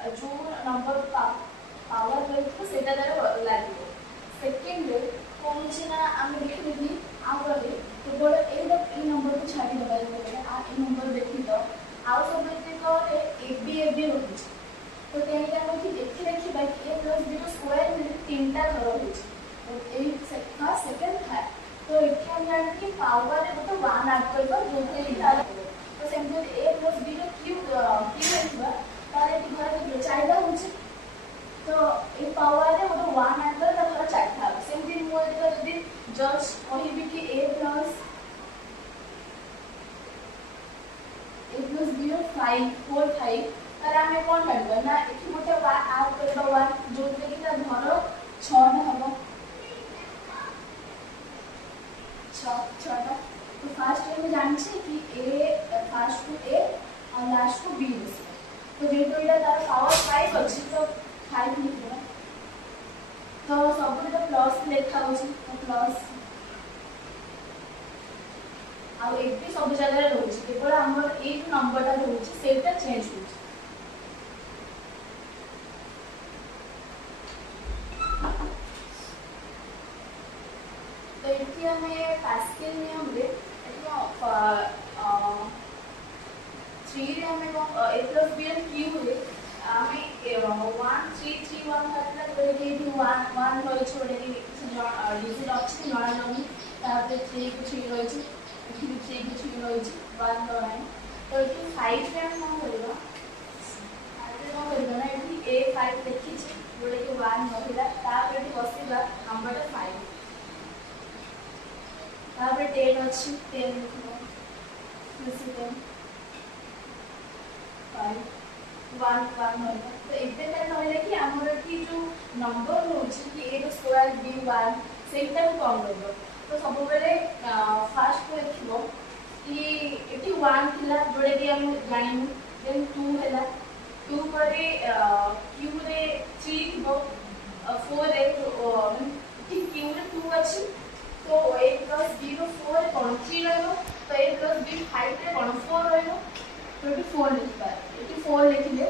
जो number power रही सेटा तार लगे सेकेंड कौन ना आम देखी कि आगे केवल ये नंबर को छाड़ी देगा आ नंबर देखी तो आउ सब एबी रही तो तेणिक आम देखी देखा कि ए प्लस बी स्क्वायर में तीन टा घर रही फर्स्ट सेकेंड थर्ड तो ये हम जानते कि पावर में गोटे वन आड कर तो सेमती ए प्लस बी क्यूब तार घर चारिटा हो तो ये पावर में गोटे वन आड कर घर चारिटा हम सेमती मुझे जस्ट कहबी कि ए प्लस बी 5 4 5 तार आम कौन जानवा ना ये गोटे वन आड कर वन जो कि घर 6टा हम छटा तो फास्ट में जानछे कि ए फास्ट को ए और लास्ट को बी तो जेहेतु ये तार पावर 5 अच्छी तो 5 लिखा तो सब तो प्लस लिखा हो तो प्लस आ एबी सब जगह रोचे केवल आमर ए नंबरटा रोचे सेटा चेंज हो तो ये हमें पास्कल नियम रे 3 हमें ए प्लस बी क्यूब रे हमें 1 3 3 1 करला तो ये 1 1 रही छोड़े डिजिट अच्छी जना जाऊनी तापर 3 को 3 रही एठी 3 को 3 रही 1 तो नहीं तो ये 5 रे हम करबा आते को करबा ना एठी ए 5 लिखी छी जोड़े के 1 रहिला तापर एठी बसिबा नंबर 5 तापर 10 अच्छी 10 लिखबा फिर 10 5 1 1 होगा तो इतने टाइम होइले कि हमर की जो नंबर होछि कि ए स्क्वायर बी 1 सेटा को कम करबो तो सब बेले फास्ट को लिखबो कि एटी 1 थिला जोड़े कि हम जानिनु देन 2 हैला 2 करे क्यू रे 3 थिबो 4 रे कि क्यू रे 2 अछि तो a प्लस b रो 4 कोन 3 रहबो तो a प्लस b 5 रे कोन 4 रहबो तो 4 लिखबा 4 लिखले